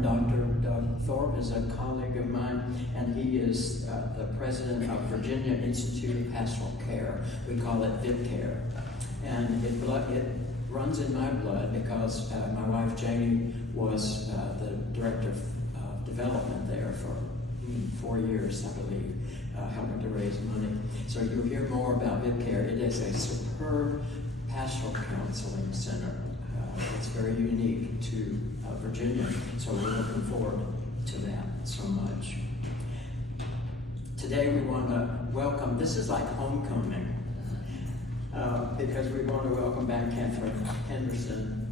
Reverend Dr. Doug Thorpe is a colleague of mine, and he is the president of Virginia Institute of Pastoral Care. We call it VaCra. And it runs in my blood because my wife Janie was the director of development there for 4 years, I believe, helping to raise money. So you'll hear more about VaCra. It is a superb pastoral counseling center. It's very unique to Virginia, so we're looking forward to that so much. Today we want to welcome, this is like homecoming, because we want to welcome back Catherine Henderson.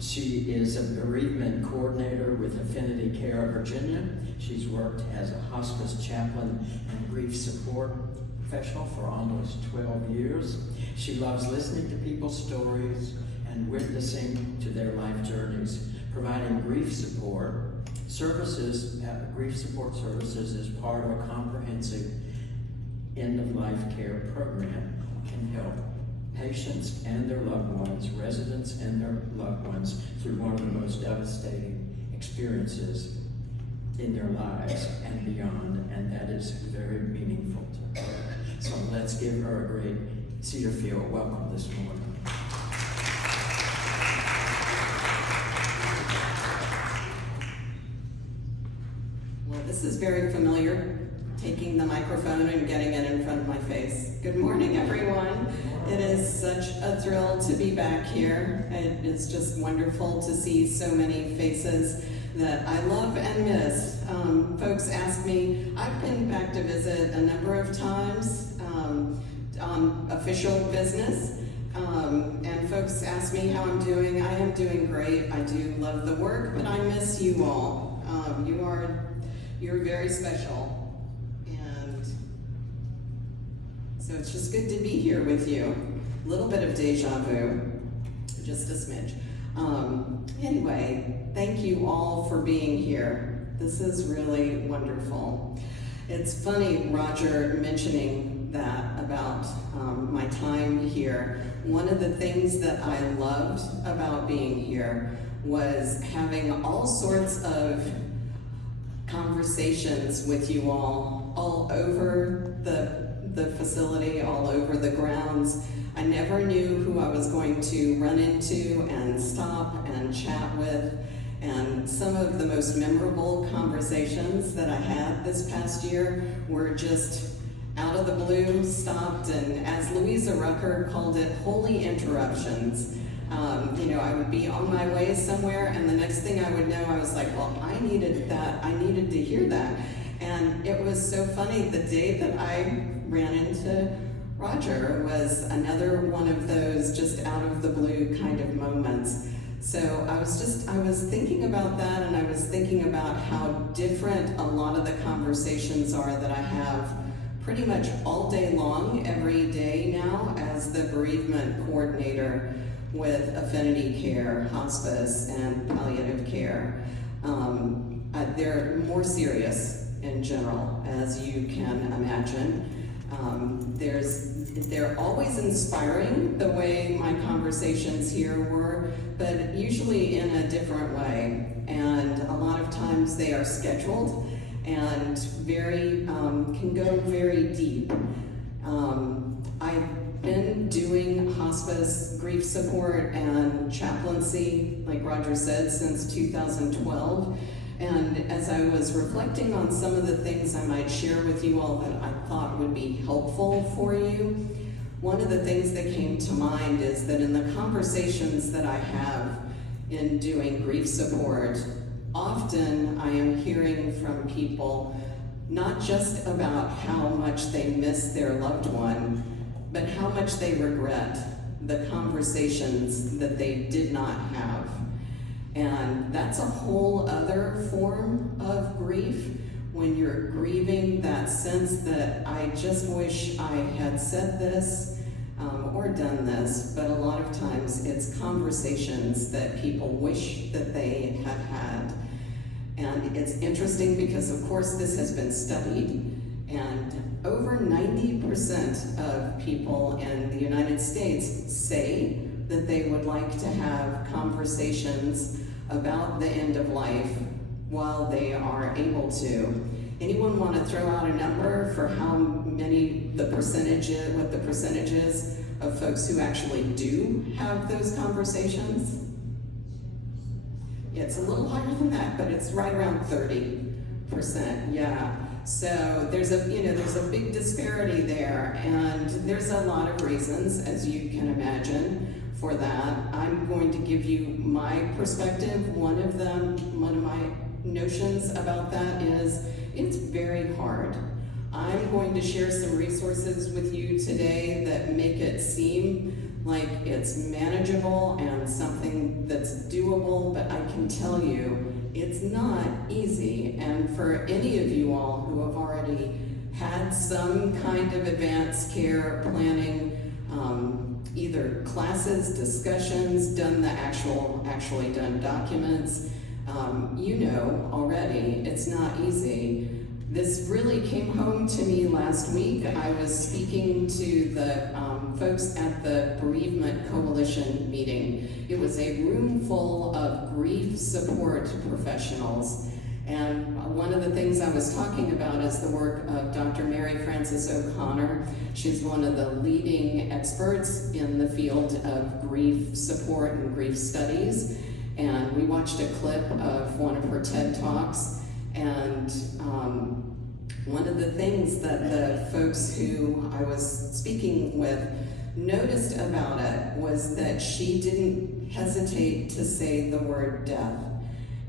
She is a bereavement coordinator with Affinity Care of Virginia. She's worked as a hospice chaplain and grief support professional for almost 12 years. She loves listening to people's stories and witnessing to their life journeys. Providing grief support services, grief support services is part of a comprehensive end-of-life care program can help patients and their loved ones, residents and their loved ones, through one of the most devastating experiences in their lives and beyond, and that is very meaningful to her. So let's give her a great Cedar Field welcome this morning. Well, this is very familiar, taking the microphone and getting it in front of my face. Good morning, everyone. It is such a thrill to be back here. It is just wonderful to see so many faces that I love and miss. Folks ask me, I've been back to visit a number of times on official business, and folks ask me how I'm doing. I am doing great. I do love the work, but I miss you all. You're very special, and so it's just good to be here with you. A little bit of deja vu, just a smidge. Anyway, thank you all for being here. This is really wonderful. It's funny, Roger mentioning that about my time here. One of the things that I loved about being here was having all sorts of conversations with you all over the facility, all over the grounds. I never knew who I was going to run into and stop and chat with. And some of the most memorable conversations that I had this past year were just out of the blue, stopped, and as Louisa Rucker called it, holy interruptions. I would be on my way somewhere, and the next thing I would know, I was like, well, I needed that. I needed to hear that. And it was so funny, the day that I ran into Roger was another one of those just out of the blue kind of moments. So I was thinking about that, and I was thinking about how different a lot of the conversations are that I have pretty much all day long, every day now, as the bereavement coordinator with Affinity Care, Hospice, and Palliative Care. They're more serious in general, as you can imagine. They're always inspiring, the way my conversations here were, but usually in a different way. And a lot of times they are scheduled and can go very deep. I've been doing hospice, grief support, and chaplaincy, like Roger said, since 2012. And as I was reflecting on some of the things I might share with you all that I thought would be helpful for you, one of the things that came to mind is that in the conversations that I have in doing grief support, often I am hearing from people not just about how much they miss their loved one, but how much they regret the conversations that they did not have. And that's a whole other form of grief, when you're grieving that sense that I just wish I had said this or done this, but a lot of times it's conversations that people wish that they had had. And it's interesting because, of course, this has been studied, and over 90% of people in the United States say that they would like to have conversations about the end of life while they are able to. Anyone want to throw out a number for how many what the percentage is of folks who actually do have those conversations? It's a little higher than that, but it's right around 30%, yeah. So there's a big disparity there, and there's a lot of reasons, as you can imagine, for that. I'm going to give you my perspective. One of my notions about that is it's very hard. I'm going to share some resources with you today that make it seem like it's manageable and something that's doable, but I can tell you it's not easy. And for any of you all who have already had some kind of advanced care planning, either classes, discussions, done the actually done documents, you know already it's not easy. This really came home to me last week. I was speaking to the folks at the Bereavement Coalition meeting. It was a room full of grief support professionals. And one of the things I was talking about is the work of Dr. Mary Frances O'Connor. She's one of the leading experts in the field of grief support and grief studies. And we watched a clip of one of her TED Talks. And one of the things that the folks who I was speaking with noticed about it was that she didn't hesitate to say the word death.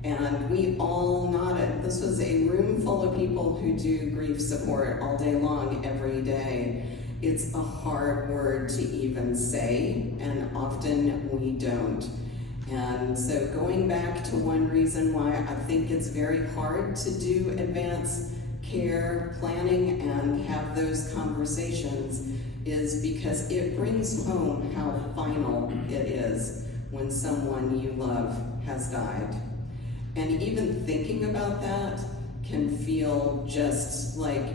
And we all nodded. This was a room full of people who do grief support all day long, every day. It's a hard word to even say, and often we don't. And so going back to one reason why I think it's very hard to do advanced care planning and have those conversations is because it brings home how final it is when someone you love has died. And even thinking about that can feel just like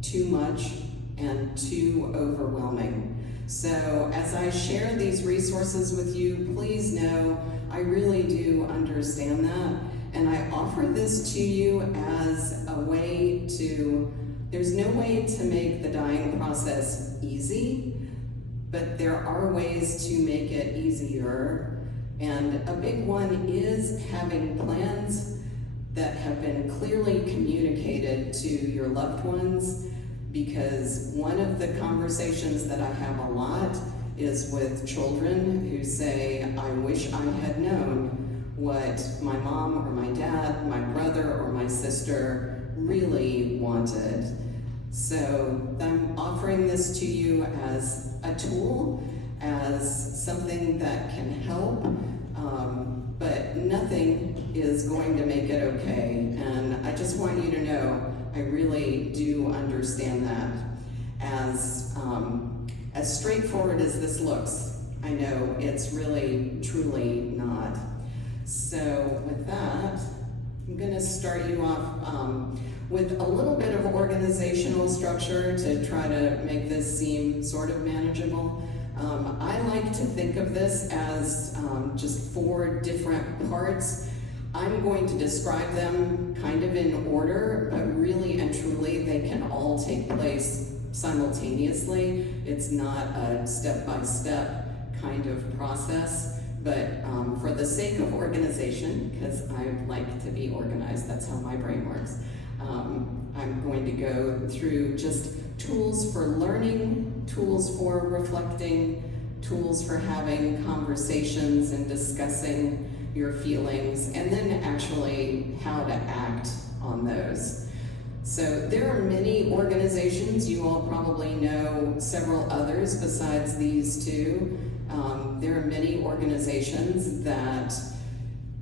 too much and too overwhelming. So as I share these resources with you, please know I really do understand that. And I offer this to you as a way to, there's no way to make the dying process easy, but there are ways to make it easier. And a big one is having plans that have been clearly communicated to your loved ones, because one of the conversations that I have a lot is with children who say, I wish I had known what my mom or my dad, my brother or my sister really wanted. So I'm offering this to you as a tool, as something that can help, but nothing is going to make it okay. And I just want you to know, I really do understand that. As straightforward as this looks, I know it's really, truly not. So with that, I'm going to start you off with a little bit of organizational structure to try to make this seem sort of manageable. I like to think of this as just 4 different parts. I'm going to describe them kind of in order, but really and truly they can all take place simultaneously. It's not a step-by-step kind of process, but for the sake of organization, because I like to be organized, that's how my brain works, I'm going to go through just tools for learning, tools for reflecting, tools for having conversations and discussing your feelings, and then actually how to act on those. So there are many organizations, you all probably know several others besides these 2. There are many organizations that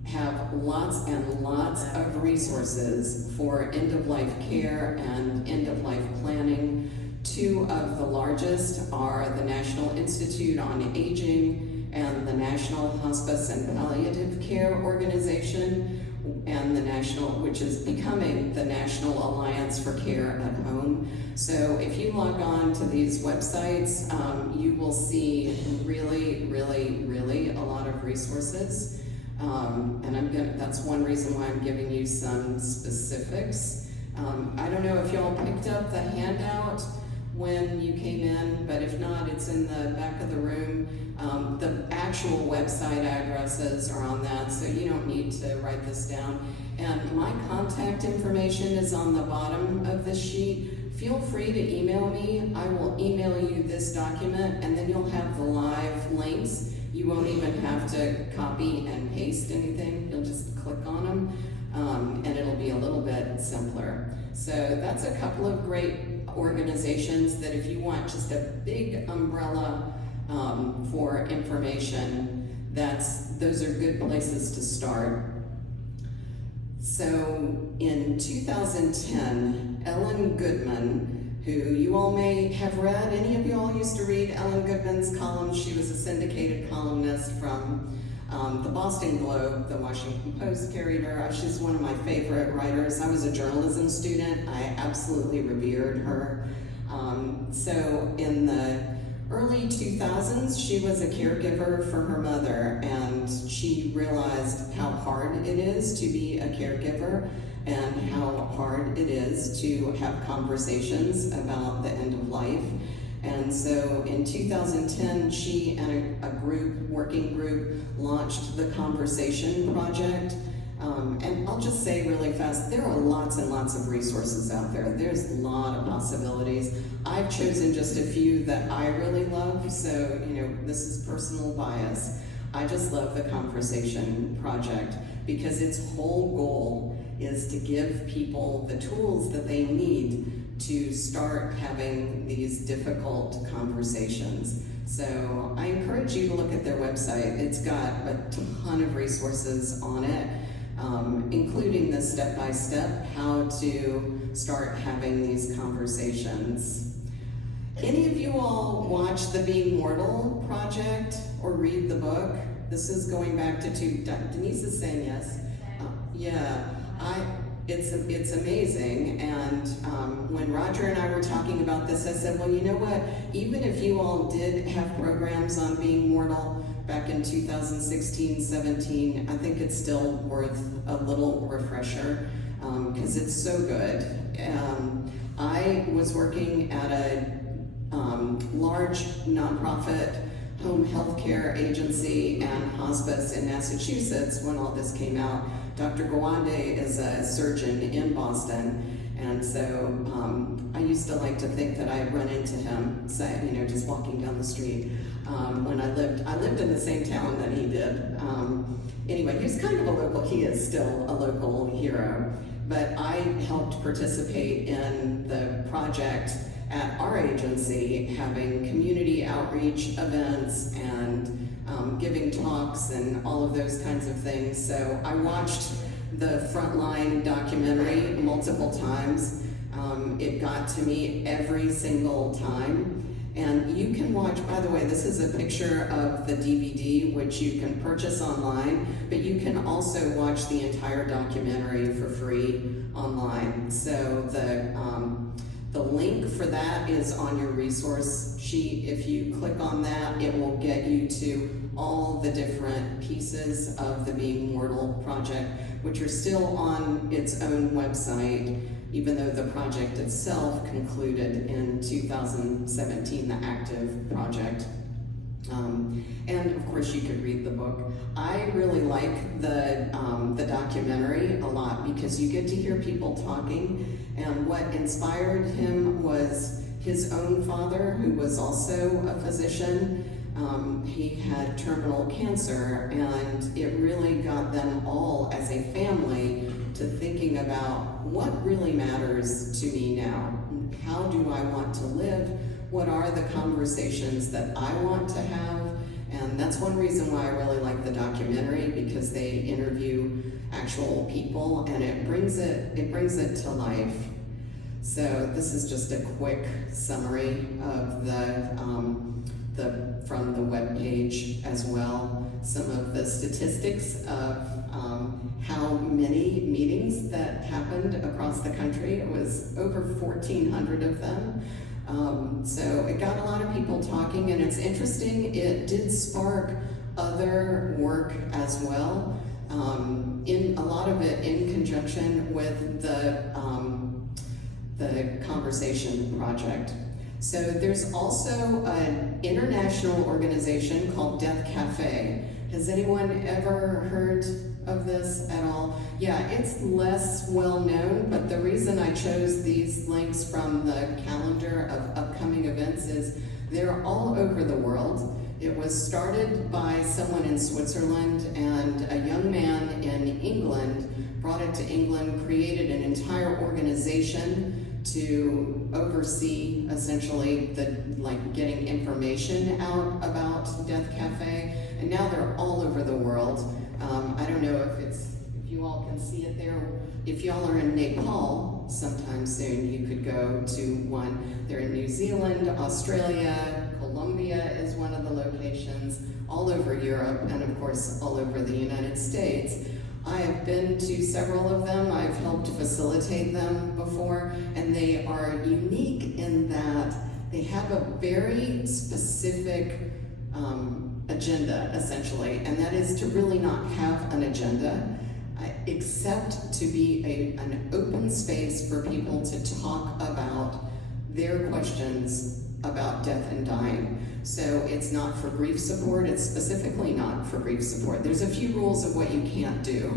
have lots and lots of resources for end-of-life care and end-of-life planning. 2 of the largest are the National Institute on Aging and the National Hospice and Palliative Care Organization, and the which is becoming the National Alliance for Care at Home. So if you log on to these websites, you will see really, really, really a lot of resources. And that's one reason why I'm giving you some specifics. I don't know if y'all picked up the handout when you came in, but if not, it's in the back of the room. The actual website addresses are on that, so you don't need to write this down. And my contact information is on the bottom of this sheet. Feel free to email me. I will email you this document, and then you'll have the live links. You won't even have to copy and paste anything. You'll just click on them, and it'll be a little bit simpler. So that's a couple of great organizations that if you want just a big umbrella for information, those are good places to start. So in 2010, Ellen Goodman, who you all may have read, any of you all used to read Ellen Goodman's columns? She was a syndicated columnist from the Boston Globe. The Washington Post carried her. She's one of my favorite writers. I was a journalism student. I absolutely revered her. So in the early 2000s, she was a caregiver for her mother, and she realized how hard it is to be a caregiver and how hard it is to have conversations about the end of life. And so in 2010, she and a working group, launched the Conversation Project. And I'll just say really fast, there are lots and lots of resources out there. There's a lot of possibilities. I've chosen just a few that I really love, so this is personal bias. I just love the Conversation Project because its whole goal is to give people the tools that they need to start having these difficult conversations. So I encourage you to look at their website. It's got a ton of resources on it, including the step-by-step how to start having these conversations. Any of you all watch the Being Mortal project or read the book? This is going back to Denise is saying yes. It's amazing, and when Roger and I were talking about this, I said, well, you know what, even if you all did have programs on Being Mortal back in 2016, 17, I think it's still worth a little refresher, because it's so good. I was working at a large nonprofit home health care agency and hospice in Massachusetts when all this came out. Dr. Gawande is a surgeon in Boston, and so I used to like to think that I'd run into him, just walking down the street when I lived in the same town that he did. Anyway, he's kind of a local, he is still a local hero, but I helped participate in the project at our agency, having community outreach events and giving talks and all of those kinds of things. So I watched the Frontline documentary multiple times. It got to me every single time. And you can watch, by the way, this is a picture of the DVD, which you can purchase online, but you can also watch the entire documentary for free online. So the link for that is on your resource sheet. If you click on that, it will get you to all the different pieces of the Being Mortal project, which are still on its own website, even though the project itself concluded in 2017, the active project. And of course you could read the book. I really like the documentary a lot because you get to hear people talking, and what inspired him was his own father, who was also a physician. He had terminal cancer, and it really got them all as a family to thinking about what really matters to me now. How do I want to live? What are the conversations that I want to have? And that's one reason why I really like the documentary, because they interview actual people and it brings it to life. So this is just a quick summary of from the webpage as well. Some of the statistics of how many meetings that happened across the country. It was over 1,400 of them. So it got a lot of people talking, and it's interesting, it did spark other work as well. in a lot of it in conjunction with the Conversation Project. So there's also an international organization called Death Cafe. Has anyone ever heard of this at all? Yeah, it's less well known, but the reason I chose these links from the calendar of upcoming events is they're all over the world. It was started by someone in Switzerland, and a young man in England brought it to England, created an entire organization to oversee essentially getting information out about Death Cafe, and now they're all over the world. I don't know if you all can see it there. If y'all are in Nepal sometime soon, you could go to one. They're in New Zealand, Australia, Colombia is one of the locations, all over Europe, and of course all over the United States. I have been to several of them. I've helped facilitate them before, and they are unique in that they have a very specific agenda, essentially, and that is to really not have an agenda, except to be an open space for people to talk about their questions about death and dying. So it's not for grief support, it's specifically not for grief support. There's a few rules of what you can't do,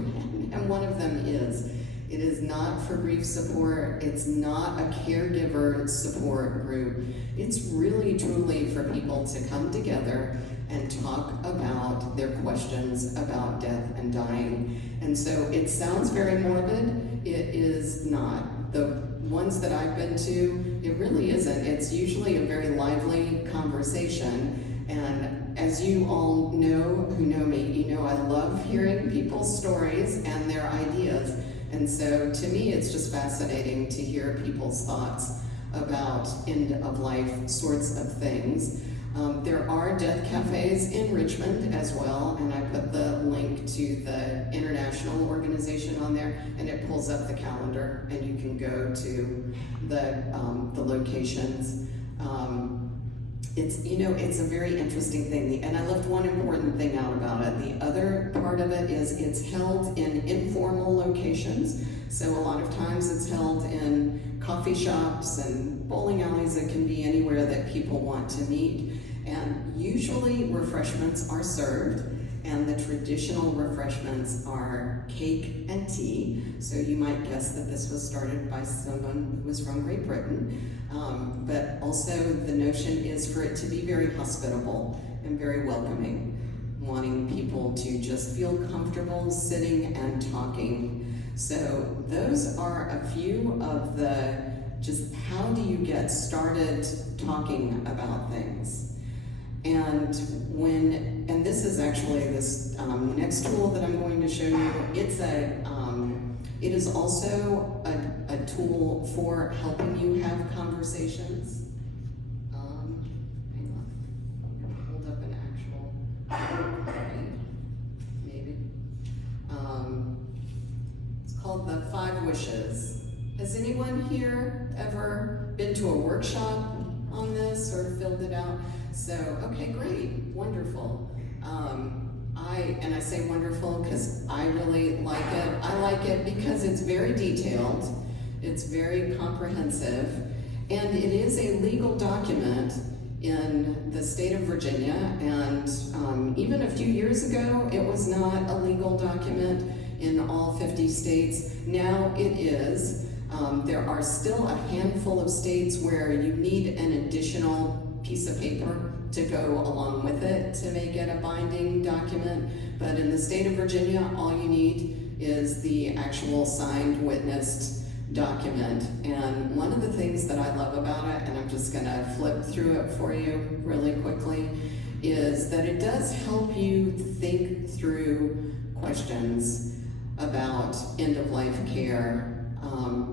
and one of them is, it is not for grief support, it's not a caregiver support group. It's really truly for people to come together and talk about their questions about death and dying. And so it sounds very morbid, it is not. The ones that I've been to, it really isn't. It's usually a very lively conversation, and as you all know, who know me, you know I love hearing people's stories and their ideas, and so to me it's just fascinating to hear people's thoughts about end-of-life sorts of things. There are death cafes in Richmond as well, and I put the link to the international organization on there, and it pulls up the calendar, and you can go to the locations. It's a very interesting thing, and I left one important thing out about it. The other part of it is it's held in informal locations, so a lot of times it's held in coffee shops and bowling alleys. It can be anywhere that people want to meet. And usually refreshments are served, and the traditional refreshments are cake and tea. So you might guess that this was started by someone who was from Great Britain. But also the notion is for it to be very hospitable and very welcoming, wanting people to just feel comfortable sitting and talking. So those are a few of the just how do you get started talking about things. And this is actually this next tool that I'm going to show you. It is also a tool for helping you have conversations. Hang on, I'm gonna hold up an actual copy, maybe. It's called the 5 Wishes. Has anyone here ever been to a workshop on this or filled it out? So, okay, great, wonderful. I say wonderful because I really like it. I like it because it's very detailed, it's very comprehensive, and it is a legal document in the state of Virginia, and even a few years ago, it was not a legal document in all 50 states. Now it is. There are still a handful of states where you need an additional piece of paper to go along with it to make it a binding document. But in the state of Virginia, all you need is the actual signed, witnessed document. And one of the things that I love about it, and I'm just gonna flip through it for you really quickly, is that it does help you think through questions about end-of-life care.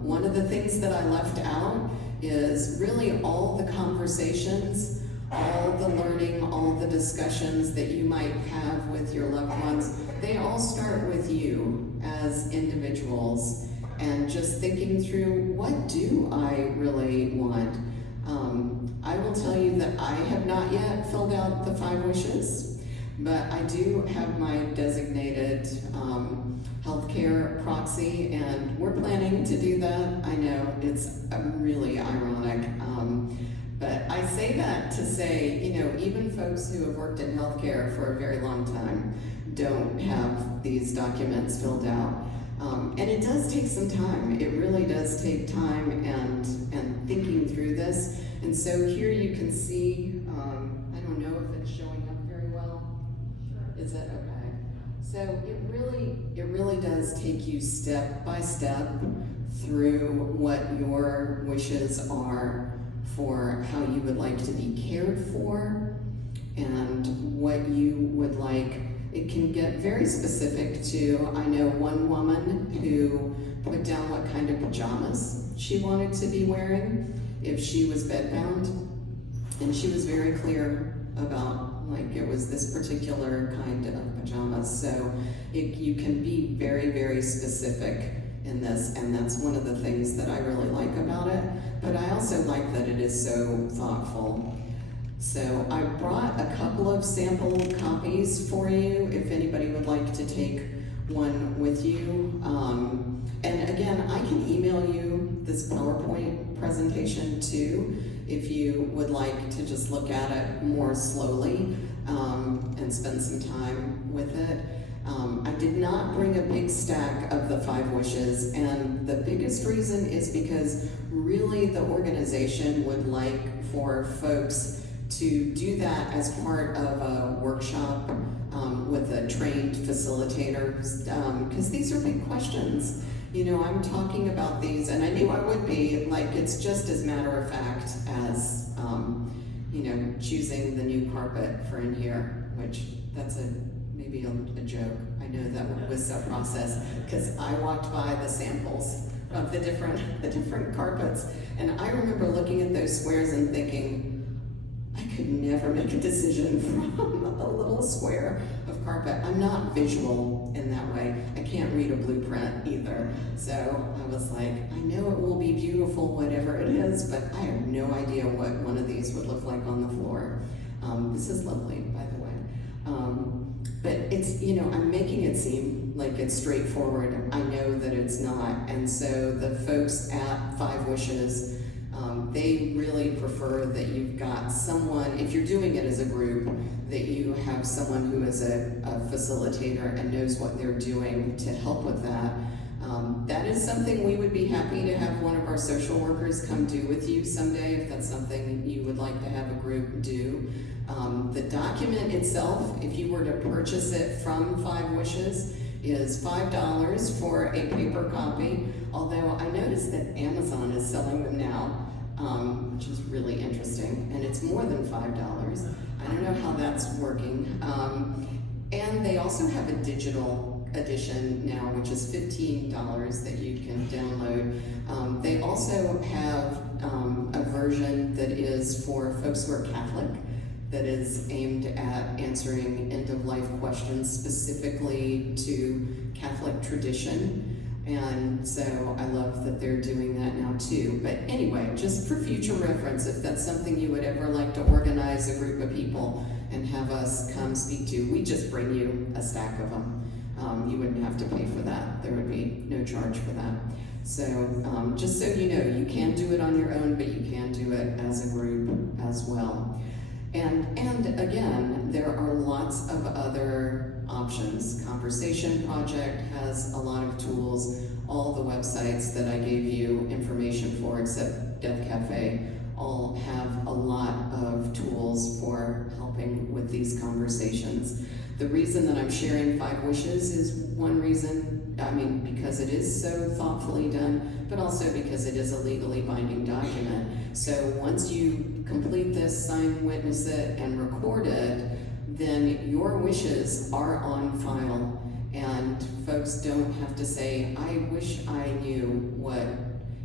One of the things that I left out is really all the conversations, all the learning, all the discussions that you might have with your loved ones. They all start with you as individuals and just thinking through, what do I really want? I will tell you that I have not yet filled out the 5 wishes, But I do have my designated healthcare proxy, and we're planning to do that. I know it's really ironic. But I say that to say, you know, even folks who have worked in healthcare for a very long time don't have these documents filled out. And it does take some time. It really does take time and thinking through this. And so here you can see, I don't know if it's showing up very well. Sure. Is it? Okay. So it really does take you step by step through what your wishes are for how you would like to be cared for and what you would like. It can get very specific to, I know one woman who put down what kind of pajamas she wanted to be wearing if she was bedbound, and she was very clear about, like, it was this particular kind of pajamas. So you can be very, very specific in this, and that's one of the things that I really like about it. But I also like that it is so thoughtful. So I brought a couple of sample copies for you if anybody would like to take one with you. And again, I can email you this PowerPoint presentation too if you would like to just look at it more slowly and spend some time with it. I did not bring a big stack of the 5 wishes, and the biggest reason is because really the organization would like for folks to do that as part of a workshop with a trained facilitator, because these are big questions. You know, I'm talking about these, and I knew I would be, like, it's just as matter of fact as, you know, choosing the new carpet for in here, which that's maybe a joke. I know that was a process, because I walked by the samples of the different carpets, and I remember looking at those squares and thinking, I could never make a decision from a little square of carpet. I'm not visual in that way. I can't read a blueprint either. So I was like, I know it will be beautiful, whatever it is, but I have no idea what one of these would look like on the floor. This is lovely, by the way. But it's, you know, I'm making it seem like it's straightforward. I know that it's not. And so the folks at 5 Wishes, they really prefer that you've got someone, if you're doing it as a group, that you have someone who is a facilitator and knows what they're doing to help with that. That is something we would be happy to have one of our social workers come do with you someday, if that's something you would like to have a group do. The document itself, if you were to purchase it from 5 Wishes, is $5 for a paper copy, although I noticed that Amazon is selling them now, which is really interesting, and it's more than $5. I don't know how that's working. And they also have a digital edition now, which is $15 that you can download. They also have a version that is for folks who are Catholic, that is aimed at answering end-of-life questions specifically to Catholic tradition. And so I love that they're doing that now too. But anyway, just for future reference, if that's something you would ever like to organize a group of people and have us come speak to, we just bring you a stack of them. You wouldn't have to pay for that. There would be no charge for that. So just so you know, you can do it on your own, but you can do it as a group as well. And again, there are lots of other options. Conversation Project has a lot of tools. All the websites that I gave you information for, except Death Cafe, all have a lot of tools for helping with these conversations. The reason that I'm sharing 5 Wishes is one reason, I mean, because it is so thoughtfully done, but also because it is a legally binding document. So once you complete this, sign, witness it, and record it, then your wishes are on file, and folks don't have to say, I wish I knew what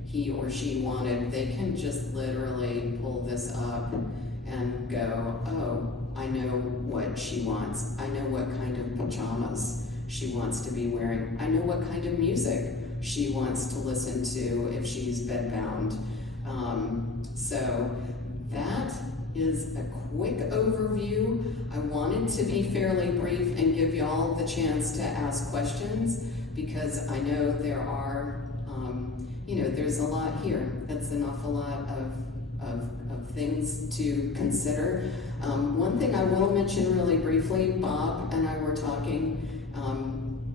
he or she wanted. They can just literally pull this up and go, oh, I know what she wants. I know what kind of pajamas she wants to be wearing. I know what kind of music she wants to listen to if she's bedbound. So that is a quick overview. I wanted to be fairly brief and give you all the chance to ask questions, because I know there are, there's a lot here. That's an awful lot of things to consider. One thing I will mention really briefly, Bob and I were talking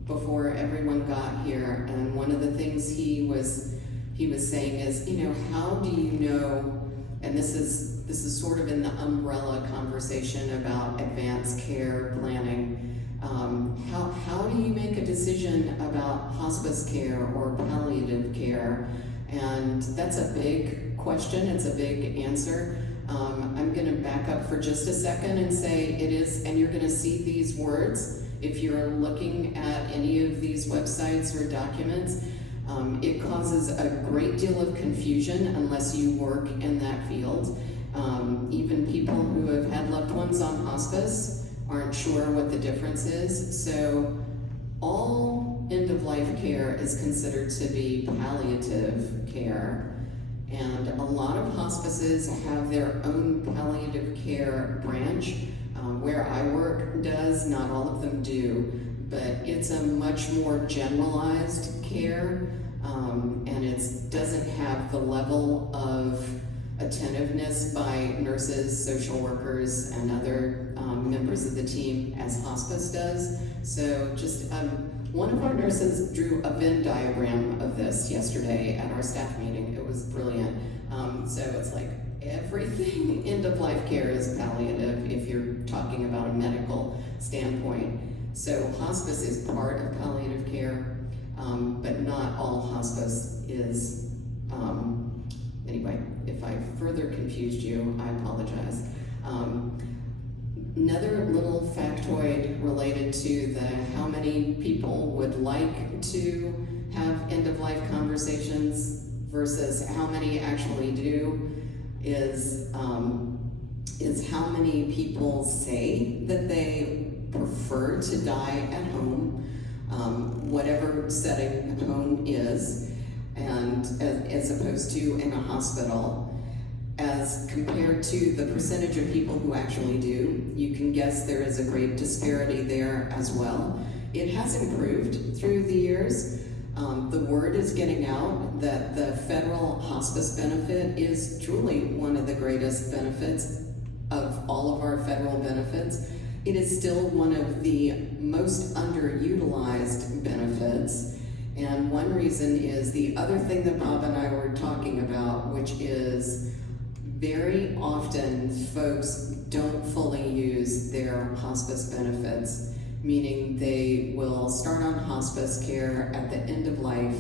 before everyone got here, and one of the things he was saying is, how do you know, and this is sort of in the umbrella conversation about advanced care planning, how do you make a decision about hospice care or palliative care? And that's a big question, it's a big answer. I'm gonna back up for just a second and say it is, and you're gonna see these words if you're looking at any of these websites or documents. It causes a great deal of confusion unless you work in that field. Even people who have had loved ones on hospice aren't sure what the difference is. So all end-of-life care is considered to be palliative care. And a lot of hospices have their own palliative care branch. Where I work does, not all of them do, but it's a much more generalized care, and it doesn't have the level of attentiveness by nurses, social workers, and other members of the team as hospice does. So just one of our nurses drew a Venn diagram of this yesterday at our staff meeting. It was brilliant. So it's like everything end-of-life care is palliative if you're talking about a medical standpoint. So hospice is part of palliative care, but not all hospice is. Anyway, if I further confused you, I apologize. Another little factoid related to how many people would like to have end-of-life conversations versus how many actually do is how many people say that they prefer to die at home, whatever setting home is, and as opposed to in a hospital, as compared to the percentage of people who actually do. You can guess there is a great disparity there as well. It has improved through the years. The word is getting out that the federal hospice benefit is truly one of the greatest benefits of all of our federal benefits. It is still one of the most underutilized benefits. And one reason is the other thing that Bob and I were talking about, which is very often folks don't fully use their hospice benefits, meaning they will start on hospice care at the end of life,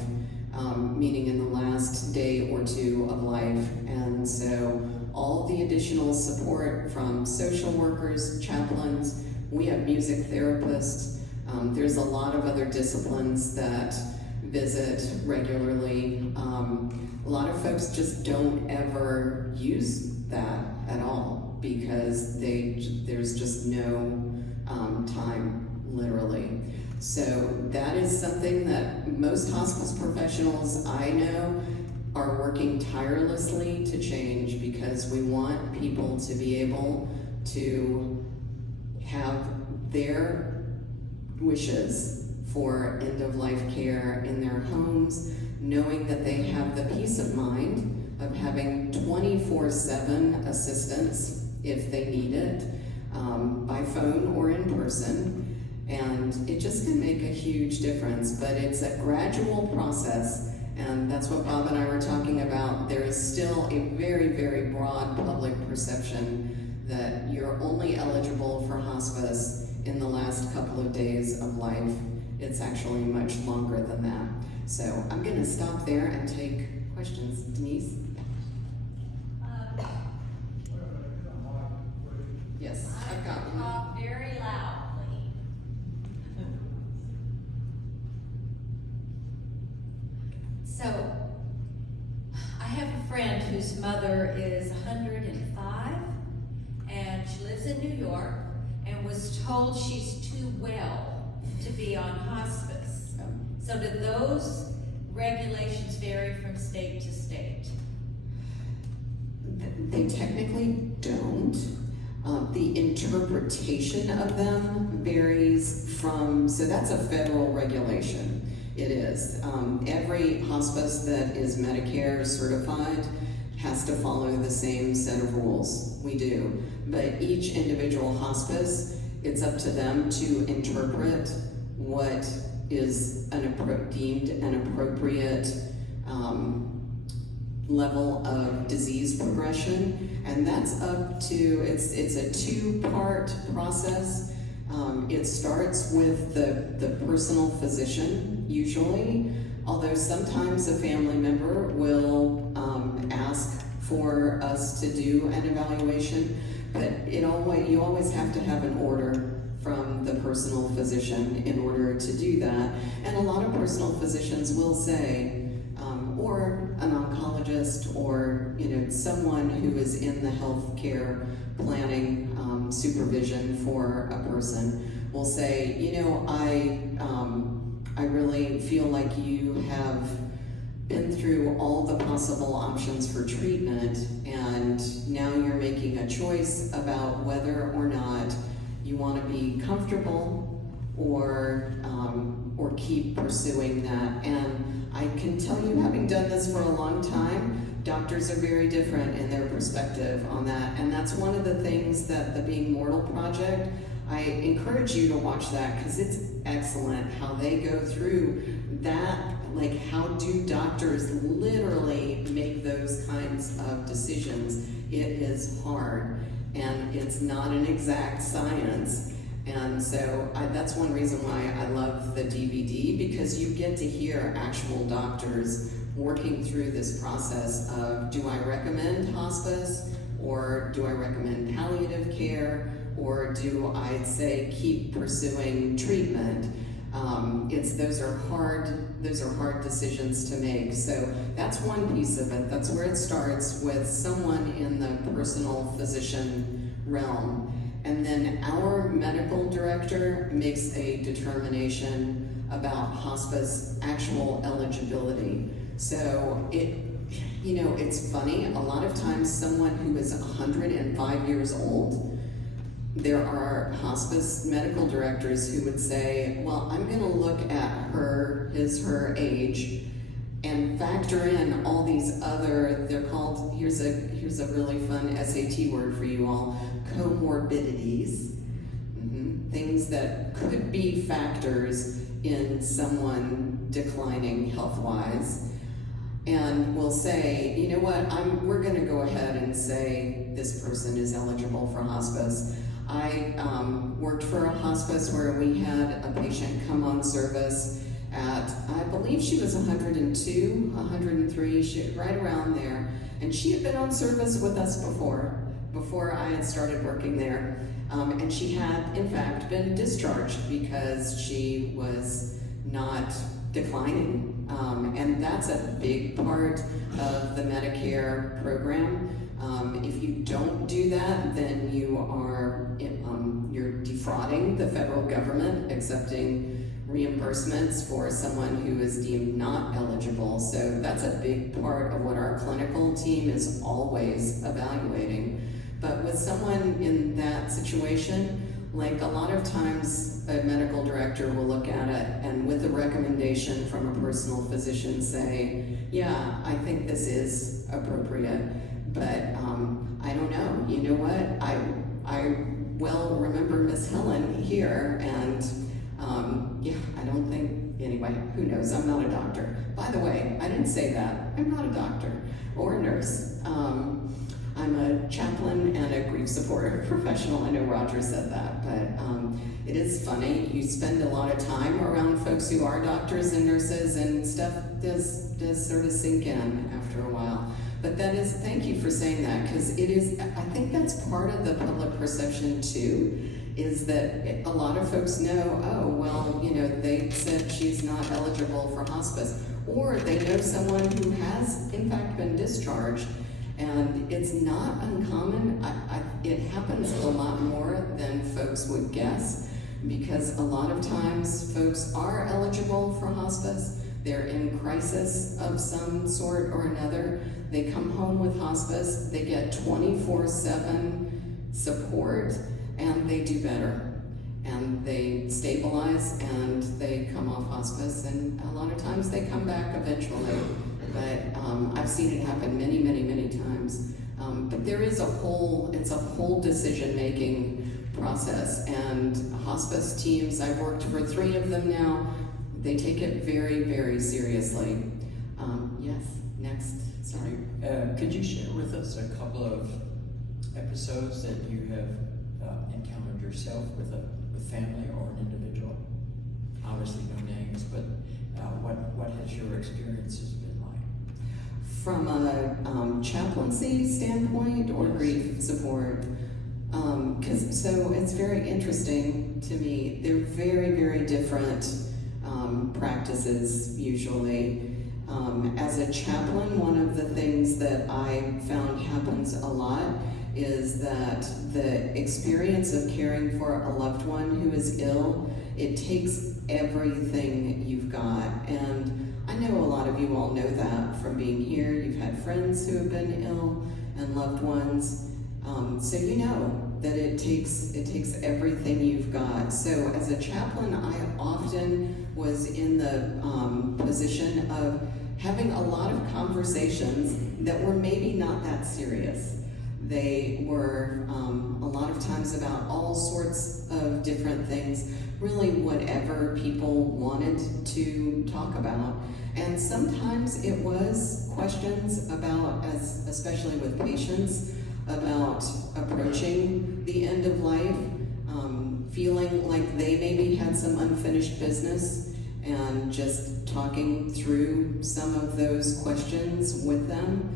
meaning in the last day or two of life. And so all the additional support from social workers, chaplains, we have music therapists, there's a lot of other disciplines that visit regularly. A lot of folks just don't ever use that at all because there's just no time, literally. So that is something that most hospice professionals I know are working tirelessly to change, because we want people to be able to have their wishes for end-of-life care in their homes, knowing that they have the peace of mind of having 24/7 assistance if they need it, by phone or in person. And it just can make a huge difference, but it's a gradual process, and that's what Bob and I were talking about. There is still a very, very broad public perception that you're only eligible for hospice in the last couple of days of life. It's actually much longer than that. So I'm gonna stop there and take questions. Denise? Yes, I've got one. Talk very loudly. So, I have a friend whose mother is 105, and she lives in New York, and was told she's too well to be on hospice. So do those regulations vary from state to state? They technically don't. The interpretation of them varies from, so that's a federal regulation. It is. Every hospice that is Medicare certified has to follow the same set of rules. We do. But each individual hospice, it's up to them to interpret what is deemed an appropriate level of disease progression, and that's up to, it's a two-part process. It starts with the personal physician, usually, although sometimes a family member will ask for us to do an evaluation, but you always have to have an order from the personal physician in order to do that. And a lot of personal physicians will say, or an oncologist, or someone who is in the healthcare planning supervision for a person will say, I really feel like you have been through all the possible options for treatment, and now you're making a choice about whether or not you want to be comfortable or keep pursuing that. And I can tell you, having done this for a long time, doctors are very different in their perspective on that. And that's one of the things that the Being Mortal Project, I encourage you to watch that, because it's excellent how they go through that. Like, how do doctors literally make those kinds of decisions? It is hard, and it's not an exact science. And so that's one reason why I love the DVD, because you get to hear actual doctors working through this process of, do I recommend hospice, or do I recommend palliative care, or do I say keep pursuing treatment? Those are hard decisions to make. So that's one piece of it. That's where it starts, with someone in the personal physician realm. And then our medical director makes a determination about hospice actual eligibility. So it's funny, a lot of times someone who is 105 years old, there are hospice medical directors who would say, well, I'm gonna look at her age, and factor in all these other, they're called, here's a really fun SAT word for you all, comorbidities, things that could be factors in someone declining health-wise. And we'll say, you know what, we're gonna go ahead and say this person is eligible for hospice. I worked for a hospice where we had a patient come on service at, I believe she was 102, 103, right around there. And she had been on service with us before I had started working there. And she had, in fact, been discharged because she was not declining. And that's a big part of the Medicare program. If you don't do that, then you're defrauding the federal government, accepting reimbursements for someone who is deemed not eligible. So that's a big part of what our clinical team is always evaluating. But with someone in that situation, like, a lot of times a medical director will look at it and with a recommendation from a personal physician say, yeah, I think this is appropriate, but I don't know. You know what? I well remember Miss Helen here, and yeah, I don't think, anyway, who knows? I'm not a doctor. By the way, I didn't say that. I'm not a doctor or a nurse. I'm a chaplain and a grief support professional. I know Roger said that, but it is funny. You spend a lot of time around folks who are doctors and nurses, and stuff does sort of sink in after a while. But thank you for saying that, because it is, I think that's part of the public perception too, is that a lot of folks know, oh, well, they said she's not eligible for hospice, or they know someone who has in fact been discharged. And it's not uncommon. It happens a lot more than folks would guess, because a lot of times folks are eligible for hospice. They're in crisis of some sort or another, they come home with hospice, they get 24/7 support, and they do better. And they stabilize and they come off hospice, and a lot of times they come back eventually. But I've seen it happen many, many, many times. But there is it's a whole decision-making process, and hospice teams, I've worked for 3 of them now, they take it very, very seriously. Yes, next, sorry. Could you share with us a couple of episodes that you have encountered yourself with family or an individual? Obviously no names, but what has your experiences been like? From a chaplaincy standpoint or Yes. grief support? So it's very interesting to me. They're very, very different practices usually. As a chaplain, one of the things that I found happens a lot is that the experience of caring for a loved one who is ill, it takes everything you've got. And I know a lot of you all know that from being here. You've had friends who have been ill and loved ones. So you know that it takes everything you've got. So as a chaplain, I often was in the position of having a lot of conversations that were maybe not that serious. They were a lot of times about all sorts of different things, really whatever people wanted to talk about. And sometimes it was questions about, especially with patients, about approaching the end of life, feeling like they maybe had some unfinished business, and just talking through some of those questions with them.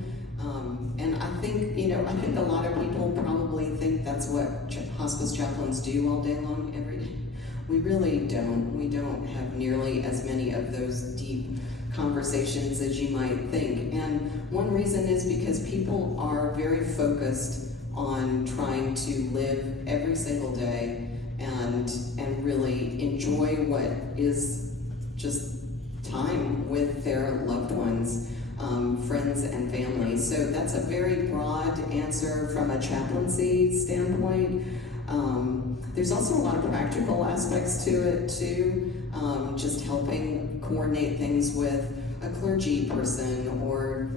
And I think a lot of people probably think that's what hospice chaplains do all day long, every day. We really don't. We don't have nearly as many of those deep conversations as you might think. And one reason is because people are very focused on trying to live every single day and really enjoy what is just time with their loved ones, friends and family. So that's a very broad answer from a chaplaincy standpoint. There's also a lot of practical aspects to it too, just helping coordinate things with a clergy person, or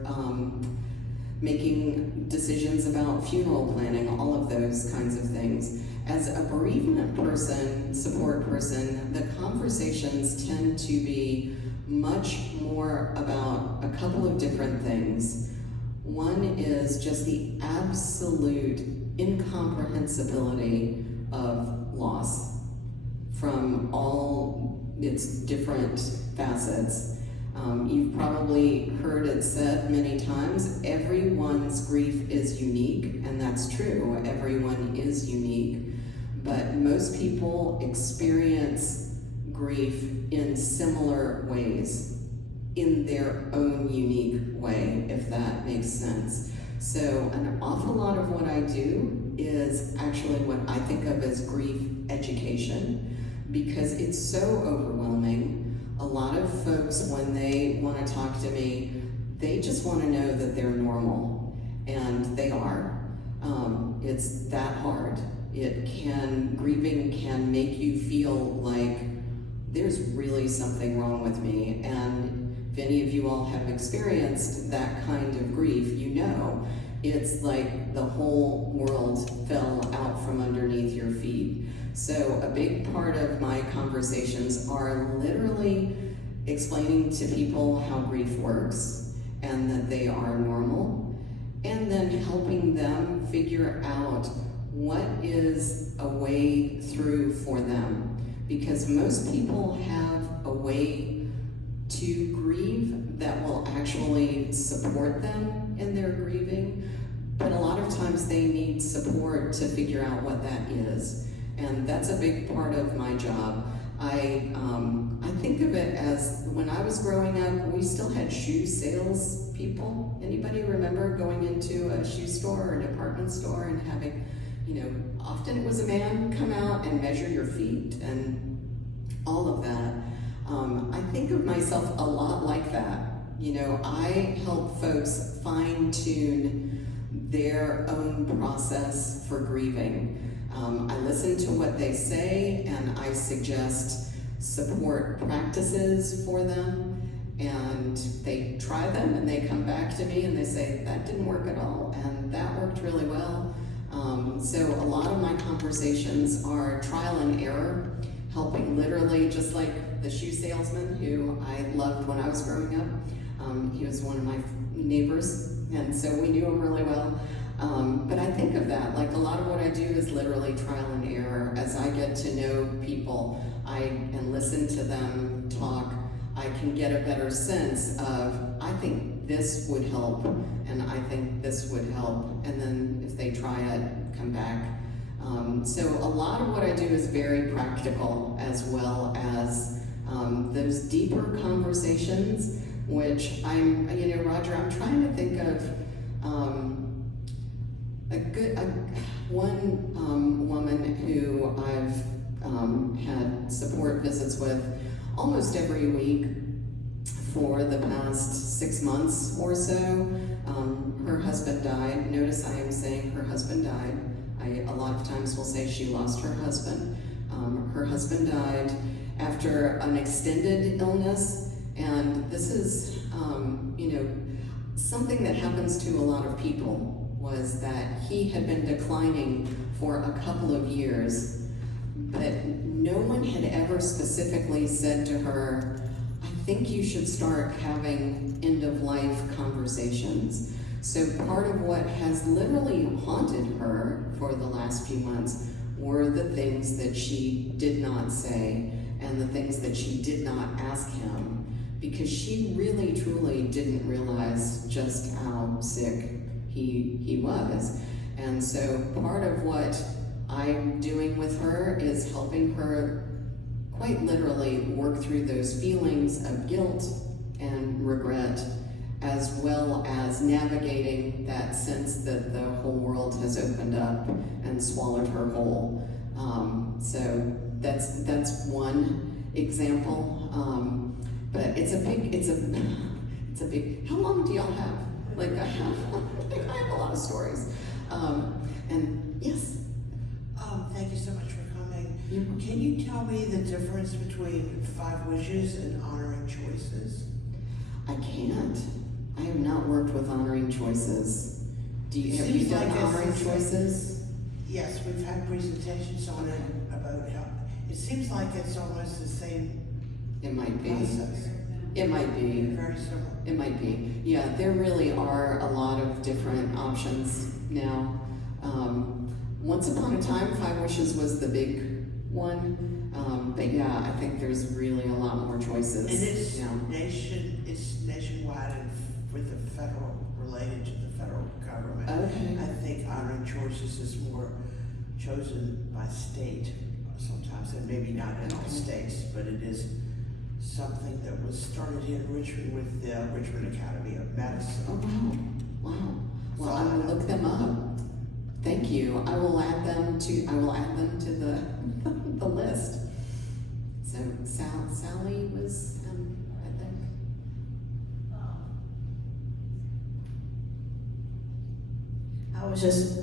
making decisions about funeral planning, all of those kinds of things. As a bereavement person, support person, the conversations tend to be much more about a couple of different things. One is just the absolute incomprehensibility of loss from all its different facets. You've probably heard it said many times, everyone's grief is unique, and that's true, everyone is unique, but most people experience grief in similar ways, in their own unique way, if that makes sense. So an awful lot of what I do is actually what I think of as grief education, because it's so overwhelming. A lot of folks, when they want to talk to me, they just want to know that they're normal, and they are. It's that hard. Grieving can make you feel like there's really something wrong with me, and if any of you all have experienced that kind of grief, you know it's like the whole world fell out from underneath your feet. So a big part of my conversations are literally explaining to people how grief works and that they are normal, and then helping them figure out what is a way through for them. Because most people have a way to grieve that will actually support them in their grieving, but a lot of times they need support to figure out what that is. And that's a big part of my job. I think of it as, when I was growing up, we still had shoe sales people. Anybody remember going into a shoe store or a department store and having, often it was a man come out and measure your feet and all of that. I think of myself a lot like that. I help folks fine-tune their own process for grieving. I listen to what they say and I suggest support practices for them, and they try them and they come back to me and they say, that didn't work at all and that worked really well. So a lot of my conversations are trial and error, helping literally, just like the shoe salesman who I loved when I was growing up. He was one of my neighbors, and so we knew him really well. But I think of that, like a lot of what I do is literally trial and error. As I get to know people, and listen to them talk, I can get a better sense of, I think this would help, and I think this would help, and then if they try it, come back. So a lot of what I do is very practical, as well as those deeper conversations, which Roger, I'm trying to think of one woman who I've had support visits with almost every week for the past 6 months or so. Her husband died. Notice I am saying her husband died. A lot of times will say she lost her husband. Her husband died after an extended illness, and this is, something that happens to a lot of people, was that he had been declining for a couple of years, but no one had ever specifically said to her, I think you should start having end-of-life conversations. So part of what has literally haunted her for the last few months were the things that she did not say and the things that she did not ask him, because she really truly didn't realize just how sick he was. And so part of what I'm doing with her is helping her quite literally work through those feelings of guilt and regret, as well as navigating that sense that the whole world has opened up and swallowed her whole. So that's one example. But it's a big, how long do y'all have? Like I have a lot of stories. And yes. Thank you so much for coming. You're welcome. Can you tell me the difference between 5 wishes and honoring choices? I can't. I have not worked with honoring choices. Have you Seems done like honoring it's- choices? Yes, we've had presentations on it about how, it seems like it's almost the same It might be. process. It might be. Very similar. It might be. Yeah, there really are a lot of different options now. Once upon a time, 5 wishes was the big one. But yeah, I think there's really a lot more choices. And it's Yeah. it's nationwide and with the federal, related to the federal government. Okay. I think honoring choices is more chosen by state sometimes, and maybe not in all states, but it is something that was started in Richmond with the Richmond Academy of Medicine. Oh, wow. Wow. Well, I will look them up. Thank you. I will add them to the list. So Sally was, I think. I was just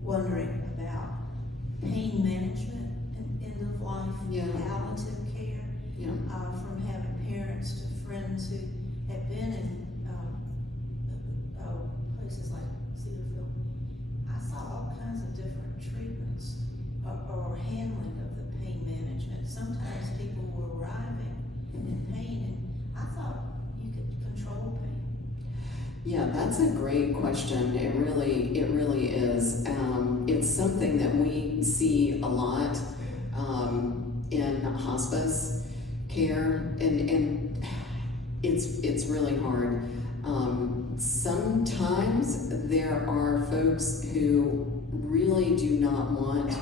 wondering about pain management and end-of-life Yeah. palliative care. Yeah. From having parents to friends who have been in places like Cedarville. I saw all kinds of different treatments or handling of the pain management. Sometimes people were arriving in pain, and I thought you could control pain. Yeah, that's a great question. It really is. It's something that we see a lot in hospice care, and it's really hard. Sometimes there are folks who really do not want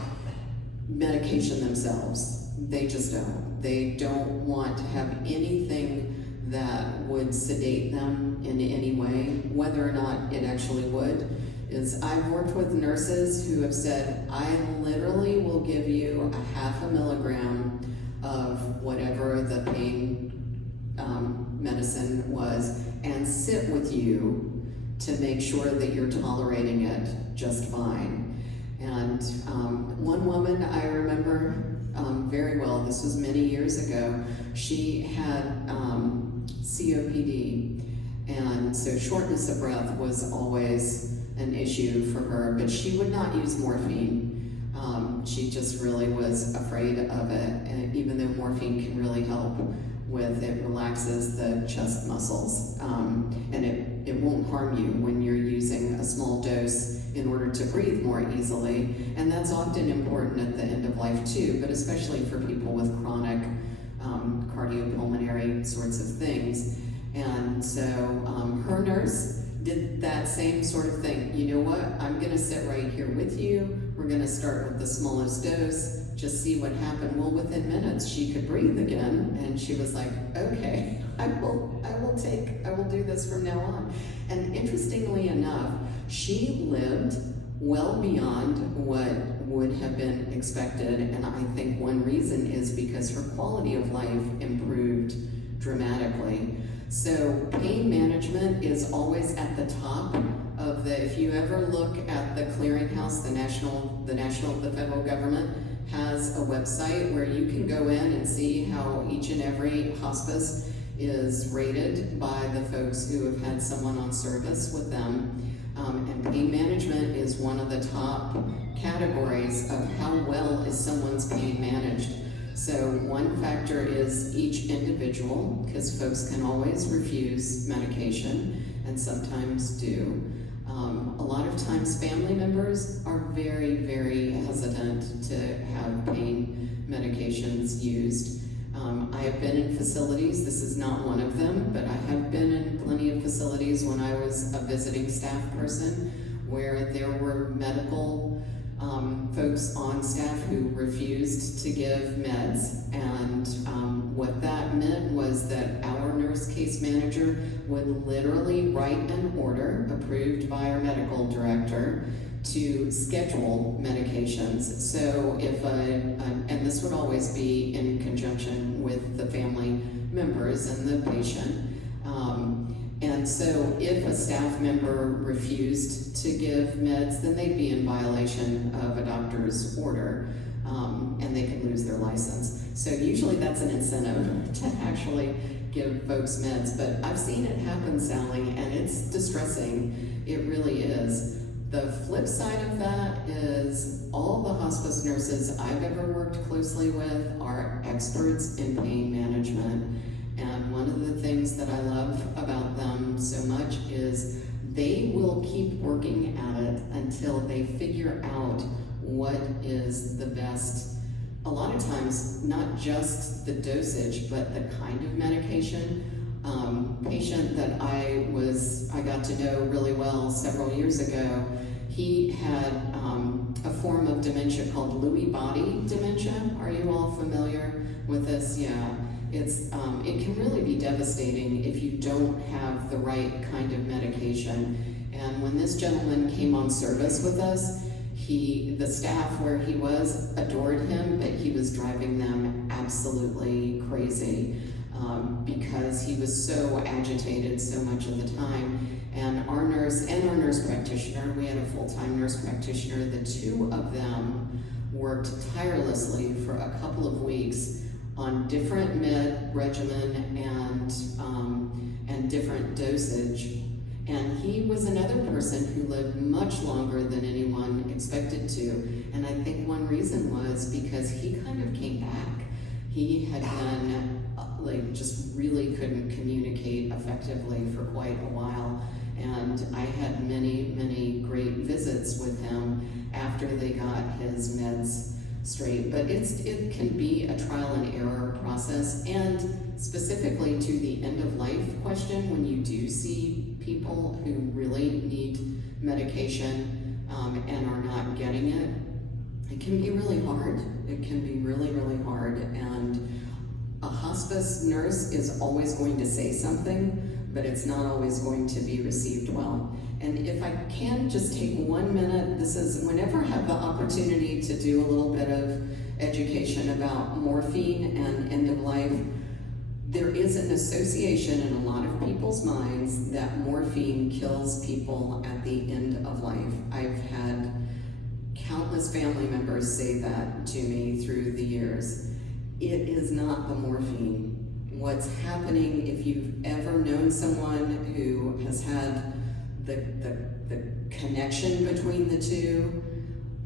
medication themselves. They just don't. They don't want to have anything that would sedate them in any way. Whether or not it actually would is, I've worked with nurses who have said, I literally will give you a 0.5 milligram of whatever the pain medicine was and sit with you to make sure that you're tolerating it just fine. And one woman I remember very well, this was many years ago, she had COPD, and so shortness of breath was always an issue for her, but she would not use morphine. She just really was afraid of it, and even though morphine can really help with, it relaxes the chest muscles, and it won't harm you when you're using a small dose in order to breathe more easily, and that's often important at the end of life too, but especially for people with chronic cardiopulmonary sorts of things. And so her nurse did that same sort of thing. You know what, I'm gonna sit right here with you, we're gonna start with the smallest dose, just see what happened. Well, within minutes she could breathe again, and she was like, okay, I will do this from now on. And interestingly enough, she lived well beyond what would have been expected, and I think one reason is because her quality of life improved dramatically. So pain management is always at the top of the, if you ever look at the clearinghouse, the federal government has a website where you can go in and see how each and every hospice is rated by the folks who have had someone on service with them. And pain management is one of the top categories of how well is someone's pain managed. So one factor is each individual, because folks can always refuse medication, and sometimes do. A lot of times family members are very, very hesitant to have pain medications used. I have been in facilities, this is not one of them, but I have been in plenty of facilities when I was a visiting staff person where there were medical folks on staff who refused to give meds, and what that meant was that our nurse case manager would literally write an order approved by our medical director to schedule medications. So if and this would always be in conjunction with the family members and the patient. And so if a staff member refused to give meds, then they'd be in violation of a doctor's order, and they could lose their license. So usually that's an incentive to actually give folks meds, but I've seen it happen, Sally, and it's distressing. It really is. The flip side of that is all the hospice nurses I've ever worked closely with are experts in pain management. And one of the things that I love about them so much is they will keep working at it until they figure out what is the best, a lot of times, not just the dosage, but the kind of medication. Patient that I got to know really well several years ago, he had a form of dementia called Lewy body dementia. Are you all familiar with this? Yeah. It can really be devastating if you don't have the right kind of medication. And when this gentleman came on service with us, the staff where he was adored him, but he was driving them absolutely crazy because he was so agitated so much of the time. And our nurse and our nurse practitioner, we had a full-time nurse practitioner, the two of them worked tirelessly for a couple of weeks on different med regimen and different dosage. And he was another person who lived much longer than anyone expected to. And I think one reason was because he kind of came back. He had been, just really couldn't communicate effectively for quite a while. And I had many, many great visits with him after they got his meds straight. But it can be a trial and error process. And specifically to the end of life question, when you do see people who really need medication and are not getting it, it can be really hard. It can be really, really hard. And a hospice nurse is always going to say something, but it's not always going to be received well. And if I can just take 1 minute, this is whenever I have the opportunity to do a little bit of education about morphine and end of life, there is an association in a lot of people's minds that morphine kills people at the end of life. I've had countless family members say that to me through the years. It is not the morphine. What's happening, if you've ever known someone who has had the connection between the two,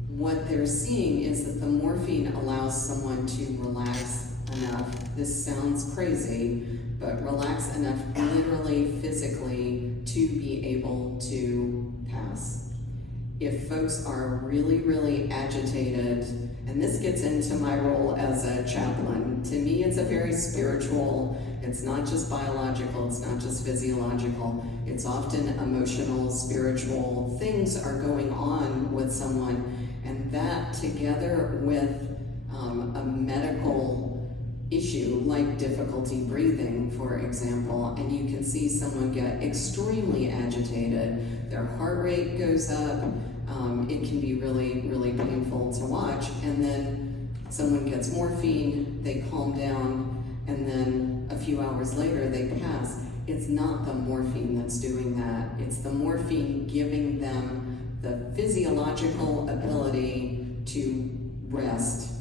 what they're seeing is that the morphine allows someone to relax enough. This sounds crazy, but relax enough literally, physically, to be able to pass. If folks are really, really agitated, and this gets into my role as a chaplain, to me it's a very spiritual, it's not just biological, it's not just physiological, it's often emotional, spiritual things are going on with someone, and that together with a medical issue like difficulty breathing, for example, and you can see someone get extremely agitated, their heart rate goes up, it can be really, really painful to watch, and then someone gets morphine, they calm down, and then a few hours later they pass. It's not the morphine that's doing that, it's the morphine giving them the physiological ability to rest.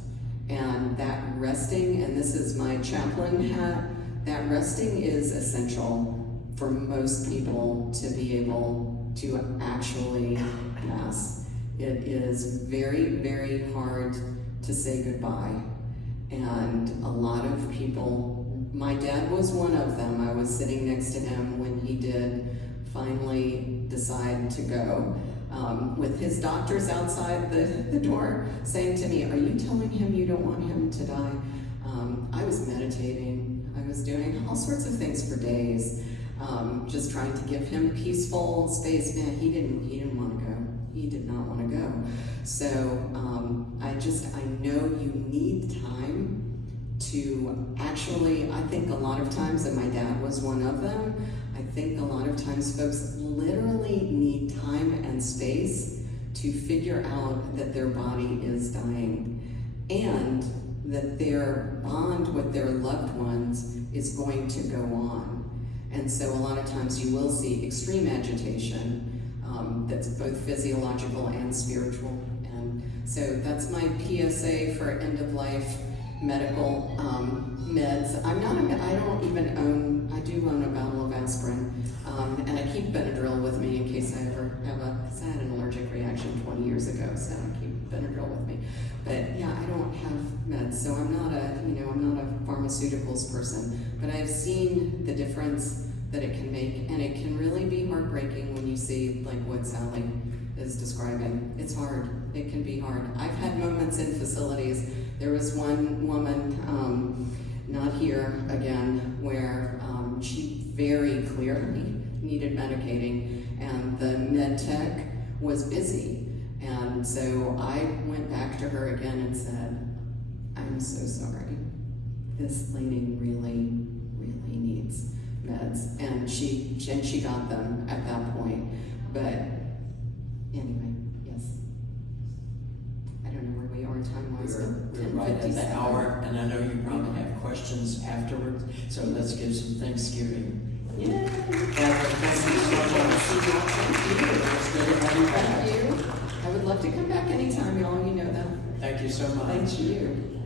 And that resting, and this is my chaplain hat, that resting is essential for most people to be able to actually pass. It is very, very hard to say goodbye. And a lot of people, my dad was one of them. I was sitting next to him when he did finally decide to go. With his doctors outside the door saying to me, "Are you telling him you don't want him to die?" I was meditating. I was doing all sorts of things for days, just trying to give him peaceful space. Man, he didn't want to go. He did not want to go. So I know you need time to actually, I think a lot of times, and my dad was one of them, I think a lot of times folks literally need time and space to figure out that their body is dying and that their bond with their loved ones is going to go on. And so a lot of times you will see extreme agitation that's both physiological and spiritual. And so that's my PSA for end of life medical meds. I don't even own, I do own a bottle of aspirin, and I keep Benadryl with me in case I ever have because I had an allergic reaction 20 years ago, so I keep Benadryl with me. But yeah, I don't have meds, so I'm not a pharmaceuticals person, but I've seen the difference that it can make, and it can really be heartbreaking when you see like what Sally is describing. It's hard, it can be hard. I've had moments in facilities. There was one woman, not here again, where she very clearly needed medicating, and the med tech was busy. And so I went back to her again and said, "I'm so sorry. This lady really, really needs meds." And she got them at that point. But anyway, yes. I don't know where we are time-wise. We're right at the hour, and I know you probably have questions afterwards, so let's give some Thanksgiving. Yay! Catherine, thank you so much. Thank you. It's good to have you back. Thank you. I would love to come back anytime, y'all. You know that. Thank you so much. Thank you.